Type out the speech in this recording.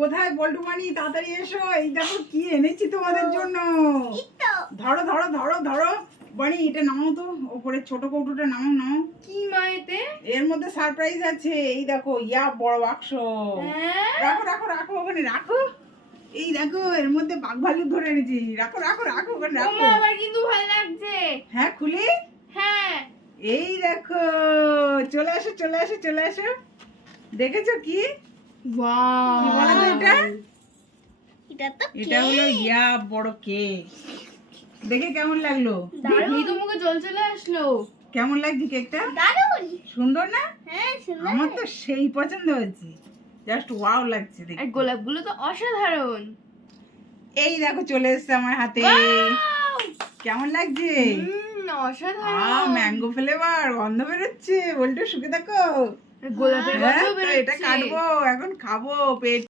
কোথায় বল্টু মানি, তাড়াতাড়ি এসো। এই দেখো কি এনেছি তোমাদের জন্য। ধরো ধরো ধরো ধরো বানি, এটা নামাও তো, উপরে ছোট কৌটোটা নামাও নামাও। কি মায়েতে? এর মধ্যে সারপ্রাইজ আছে। এই দেখো, ইয়া বড় বাক্স। রাখো রাখো রাখো ওখানে রাখো। এই দেখো এর মধ্যে বাঘ ভালুক ধরে এনেছি। রাখো রাখো রাখো ওখানে রাখো। আমার কিন্তু ভালো লাগছে। হ্যাঁ খুলি। হ্যাঁ এই দেখো, চলে আসো চলে আসো চলে আসো। দেখেছো কি? ওয়াও, কি বলো তো এটা? এটা তো এটা হলো ইয়া বড় কেক। দেখে কেমন লাগলো? দেখেই তো মুখে জল চলে আসলো। কেমন লাগছে কেকটা? দারুণ। সুন্দর না? হ্যাঁ সুন্দর। আমার তো সেই পছন্দ হয়েছে। জাস্ট ওয়াও লাগছে আর দেখতে। গোলাপগুলো তো অসাধারণ। এই দেখো চলে এসেছে আমার হাতে। কেমন লাগছে? অসাধারণ। ম্যাঙ্গো ফ্লেভার, গন্ধ বেরোচ্ছে। বলতে শুকে দেখো। গোলাপের হ্যাঁ, গন্ধ তো এটা বেরোচ্ছে। কাটবো, এখন খাবো পেট